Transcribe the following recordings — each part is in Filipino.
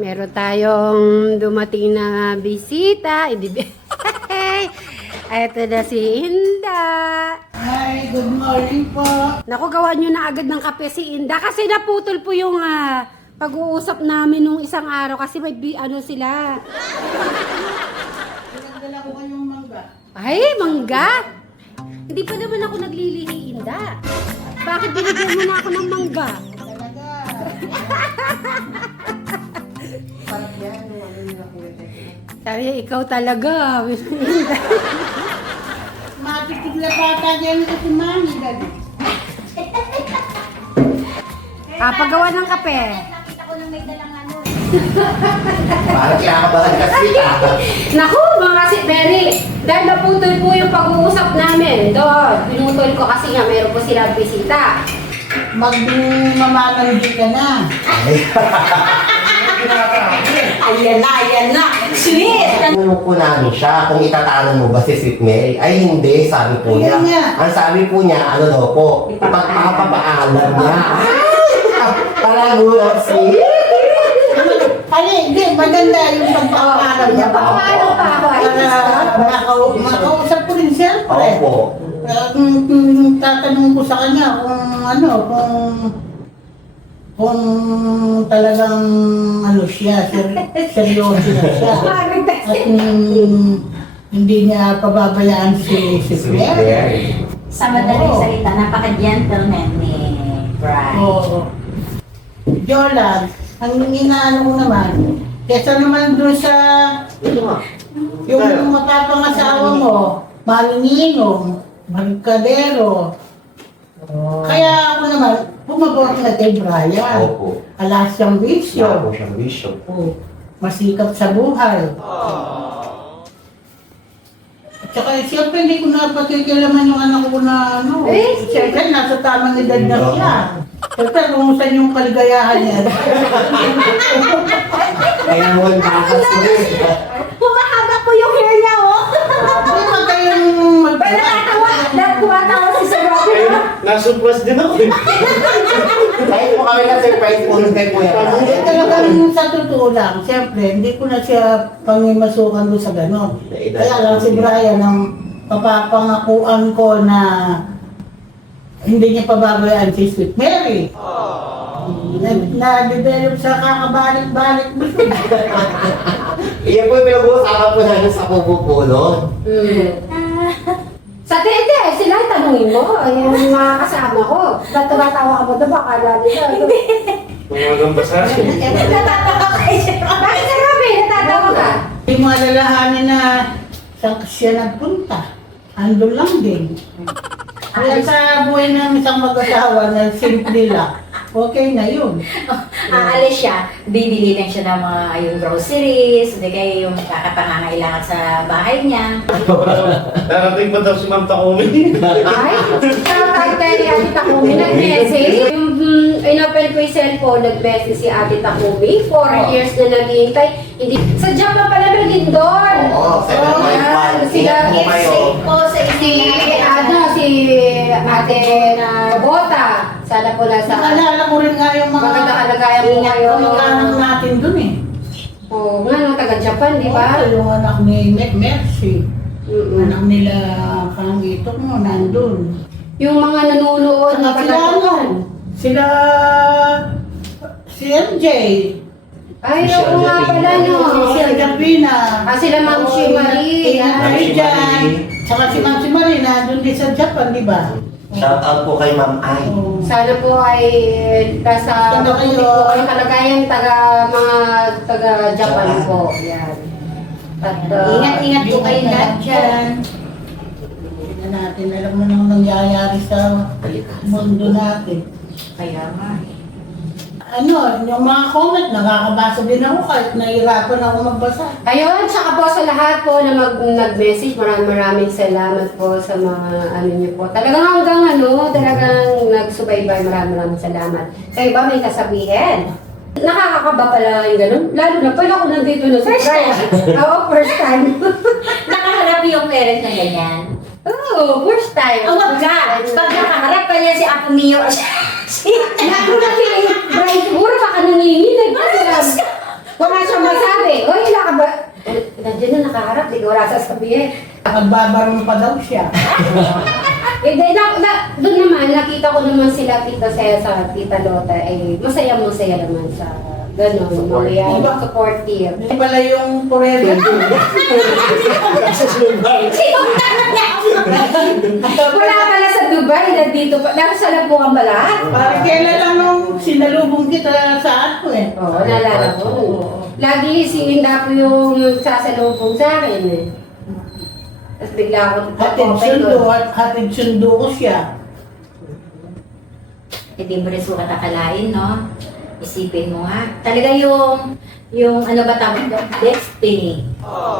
Meron tayong dumating na bisita. Ito na si Inda. Hi, good morning po. Naku, gawan nyo na agad ng kape si Inda kasi naputol po yung pag-uusap namin nung isang araw kasi may ano sila. Pinagdala ko kayong mangga. Ay, mangga? Hindi pa naman ako naglilihi, Inda. Bakit binigyan mo na ako ng mangga? Talaga. Parang yan, yung ano nila po ito. Sabi niya, ikaw talaga. Inda. Matitig na bata dyan ko si Mami, gabi. Pagawa ng kape. Nakita ko nang may dalang ano. Parang kinakabahan kasi Naku, mga si Mary, dahil naputol po yung pag-uusap namin doon. Pinutol ko kasi nga meron po silang bisita. Magmamamaldi ka na. Ayan na. Sweet! Tanong ko namin siya kung itatanong mo ba si Sweet Mary. Ay hindi, sabi po niya. Ayan nga. Ang sabi po niya, ano daw po, ipagpapaalam niya. Talagulat si. Ay, hindi, maganda yung pagpapaalam niya. Paano pa ako? Ay, Para makausap ko rin siyempre. Opo. Tatanong ko sa kanya kung talagang ano siya, seryoso na siya. At hindi niya pababayaan si Sweet Claire. Mary. Sa madaling salita, napaka-gentleman ni Brian. Oo. Jola, ang inaano ko naman, kesa naman doon sa yung mapapangasawa mo, maninginom, magkadero. Kaya ako naman, bumabot na kay Brian. Opo. Alas siyang Siya bisyo. po siyang bishop. Oo. Masikap sa buhay. At saka, siyempre, hindi ko na pakikilaman yung anak ko na ano. Siyempre, nasa tamang edad na siya. Siyempre, kumusta yung kaligayahan niya. Kaya mo ang bakas ko rin. Pumahaba po yung hair niya, oh! Hindi man kayong Kumatawa si Sir Robert. Nasuplas din ako. Kahit po kami na surprise po nun kay Kuya. Hindi talagang sa totoo lang, siyempre, hindi ko na siya pangimasukan doon sa ganon. Kaya lang si Brian, ang papapangakuan ko na hindi niya pababayaan si Sweet Mary. Na-develop sa kakabalik-balik. Iyan po yung pinag-uusapan po namin sa pupupulon. Sa tete, sila tanungin mo. Yung mga kasama ko. Natatawa ka mo doon, baka nila. Mga gambasa. Natatawa kayo siya. Bakit si Robin? Natatawa ka? Hindi mo alalahanin na saan siya nagpunta. Andun lang din. Kaya sa buhay ng isang mag-asawa na simple lang, okay na yun. Aalis siya, bibili lang siya ng mga yung groceries, hindi kayo yung kakapangangailangan sa bahay niya. Darating pa daw si Ma'am Takumi. Ay, shoutout kay Ate Takumi. Nag-message. Yung in-open ko yung cellphone, nag-message si Ate Takumi. 4 years na naghihintay. Hindi. Sa Japan pala naging doon. Oo, 7.1. Sila, Ingat po kayo. O sa si, si Ate na Bota. Sana po nasa Naalala ko rin nga yung mga maganda kalagayan mo kayo. kamag-anak natin dun eh. Oo, nga nung taga-Japan, di ba? Oo, yung anak ni Mercy. Anak nila Kangito mo, nandun. Yung mga nanonood na Saka sila taga-Japan. Sila si MJ. Ay, oo nga pala, no. Si Agapina. Sila Ma'am Shi Marie. Ay, dyan. Saka si Ma'am Shi Marie, nandun din sa Japan, di ba? Shout out po kay Ma'am Ay. Oo. Sana po ay nasa Sana mabuti kayo. po kayong kalagayan mga taga-Japan po. Yan. At, Ingat-ingat po kayo lahat dyan. Tingnan natin, alam mo nang nangyayari sa mundo natin. Kaya nga. Ano, yung mga comment, nakakabasa din ako kahit nahihirapan ako magbasa. Ayun, saka po sa lahat po na nag-message, maraming salamat po sa mga ano niyo po. Talagang talagang nagsubaybay, maraming salamat. Kayo ba may sasabihin? Nakakakaba pala yung ganun. Lalo na pala ako nandito na sa First time. Oo, first time. Nakaharap yung parents na ganyan. Oo, first time. Oh, wag ka! Pag nakaharap ka niya si Apo Mio, Lalo na si Brian, siguro baka nanginginig. Wala Nandiyan na nakaharap, di ko wala sasabihin. Magbabarong pa daw siya. Doon naman, nakita ko naman sila Tita Saya sa Tita Lota, eh, masaya naman sa gano'n, Supportive. supportive. Hindi pala yung forever. Wala pala sa Dubai, nandito pa, nasa Labuan ba lahat? Parang kailan lang nung sinalubong kita sa ako eh. Oo, naalala ko. Lagi si Inda po yung sasalubong sa akin eh. Tapos bigla ako Hatid sundo ko siya. Hindi mo rin sukat akalain, no? Isipin mo nga. Talaga yung ano ba tawag doon? Destiny.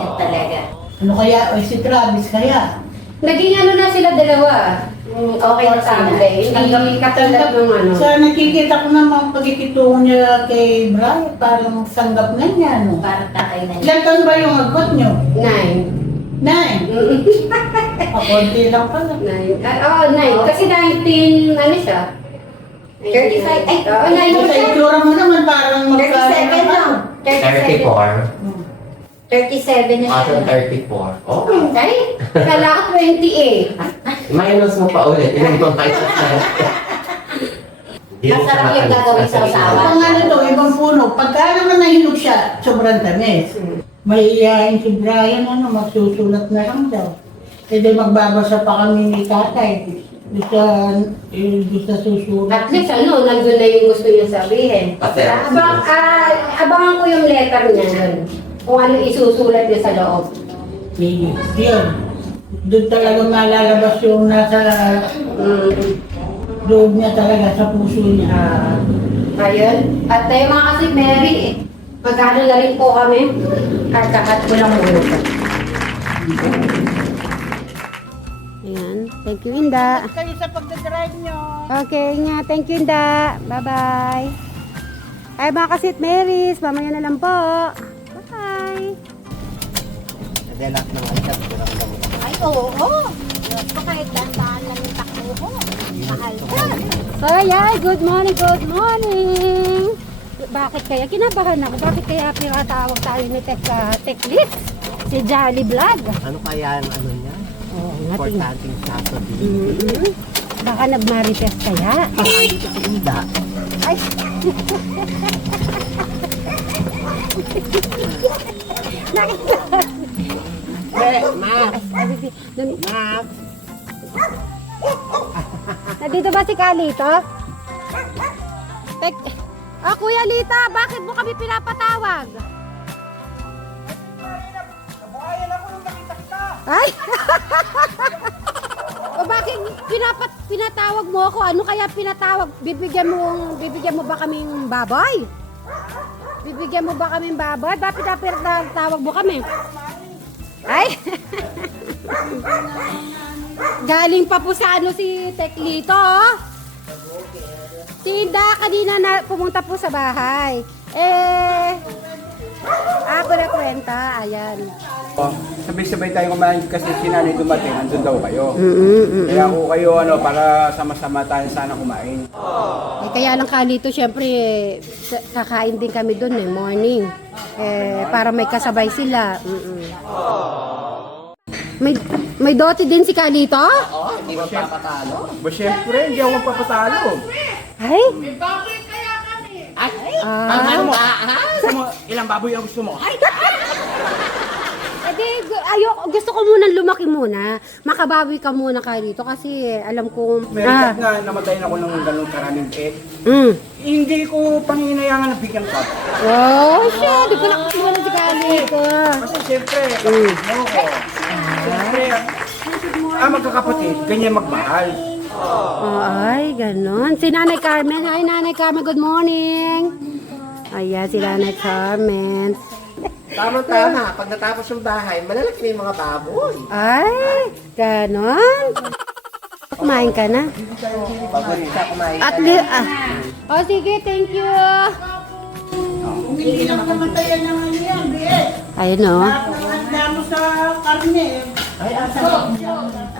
Yan talaga. Ano kaya, o si Travis kaya? Naging ano na sila dalawa. Okay na sa amin. Hindi katulad ng ano. Sa nakikita ko naman pagkikitungo niya kay Brian, parang sanggap na niya, no? Parang tatay na niya. Ilan taon ba yung agwat niyo? 9. 9. Konti lang pala. 9. Oo, 9. Kasi 19, ano siya? 35. Ay, Oo, Sa 9. itsura mo naman parang 37 lang. 34. 37 na After siya. 34. Okay. Ay, kala ko 28. Minus mo pa ulit. Ilan mo kayo sa Masarap yung gagawin sa usawa. Ang ano to, ibang puno. Pagka naman nahinog siya, sobrang tamis. May iyain si Brian, ano, magsusulat na lang daw. Kasi magbabasa pa kami ni tatay. Doon sa susulat. At least ano, nandun na yung gusto niya sabihin. Abangan ko yung letter niya nun. Kung ano isusulat niya sa loob. Yun. Doon talaga malalabas yung nasa loob niya talaga, sa puso niya. Ayun. At tayo mga kasi Mary, magkano na rin po kami. At kakat ko lang muna pa. Ayan. Thank you, Inda. Kayo sa pagdadrive niyo. Okay nga. Thank you, Inda. Bye-bye. Ay, mga kasit Marys, mamaya na lang po. Bye. Nag-elak ng alkat. Ay, oo. Diyos ko, kahit dandaan lang yung takbo ko. Mahal ka. So, ayan. Good morning, good morning. Bakit kaya? Kinabahan ako. Bakit kaya pinatawag tayo ni Teklit? Si Jolly Vlog. Ano kaya ang ano niya? Oo, nga. Importanteng sasabihin. Baka nag-marites kaya. Dito sa Ida. Ay. Max! Nandito ba si Kalito? Kuya Lita, bakit mo kami pinapatawag? Ay! O bakit pinatawag mo ako? Ano kaya pinatawag? Bibigyan mo ba kaming baboy? Bibigyan mo ba kaming baboy? Bakit pinatawag mo kami? Ay! Galing pa po sa ano si Teklito, oh. Si Inda kanina na pumunta po sa bahay. Ako na kwenta, ayan. Sabay-sabay tayo kumain kasi si nanay dumating, andun daw kayo. Kaya ako kayo para sama-sama tayo sana kumain. Kaya lang Kalito, syempre, kakain din kami doon morning. Para may kasabay sila. May dote din si Kalito? Oo, hindi mo papatalo. Ba syempre, hindi ako papatalo. Ay? Ano mo? Gusto mo, ilang baboy ang gusto mo? Gusto ko muna lumaki muna. Makabawi ka muna Kalito kasi alam kong... Meron nga namatay na ako ng ganun karaming pet. Hindi ko panginayangan na bigyan ka. Oh, shit! Di ko nakuha si Kalito. Kasi syempre, syempre, magkakapatid, ganyan magmahal. Ay, ganon. Si Nanay Carmen. Hi, Nanay Carmen. Good morning. Ayan, si Nanay Carmen. Tama-tama. Pag natapos yung bahay, malalaki na yung mga baboy. Ay, ganon. Kumain ka na. Pag sa kumain At oh, sige, thank you. Hindi lang namatayan ng ano yan, biet. Ayun, no. Nakakanda mo sa karne. Ay, asa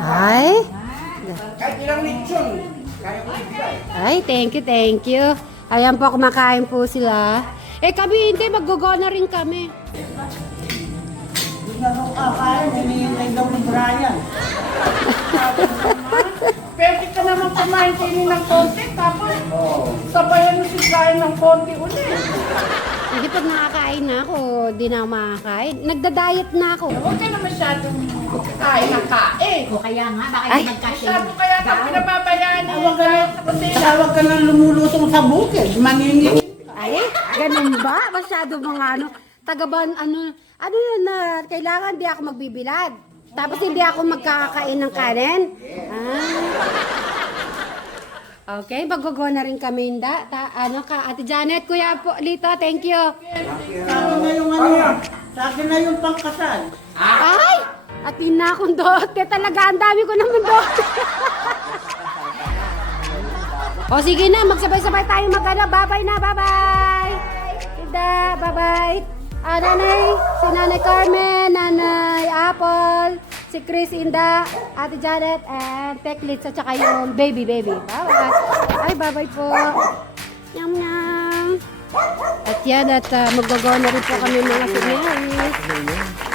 Ay. Kahit ilang lechon, kaya ko ibigay. Ay, thank you. Ayan po, kumakain po sila. Kami hindi, mag-go na rin kami. na nung kakain, hinihintay daw ni Brian. Sabi ko naman, pwede ka naman kumain sinin ng konti, tapos sabayan mo si Brian ng konti ulit. Hindi pag nakakain na ako, di na ako makakain. Nagda-diet na ako. Huwag ka na masyadong kain ng kain. O kaya nga, bakit Ay. hindi magkasya Sabi yung kaya ka gown? pinababayaan eh. Tawag ka ng lumulusong sa bukid, maningit. Ay, ganun ba? Masyado mga ano, tagaban, ano yun na, kailangan di ako magbibilad. Tapos hindi ako magkakain ng kanin. Okay, bagogo na rin kami, Inda. Ate Janet, Kuya Lito, thank you. Sa akin na yung ano, sa akin na yung pangkasal. Ay! At na akong dote. Talaga, ang dami ko naman dote. O sige na, magsabay-sabay tayo magkano. Bye-bye na, bye-bye. Ida, bye-bye. Si Nanay Carmen, Nanay Apple, si Chris, Inda, Ate Janet, and Teklits, at saka yung baby. Bye-bye. Ay, bye-bye po. Yum. At yan, magagawa na rin po kami mga sineris.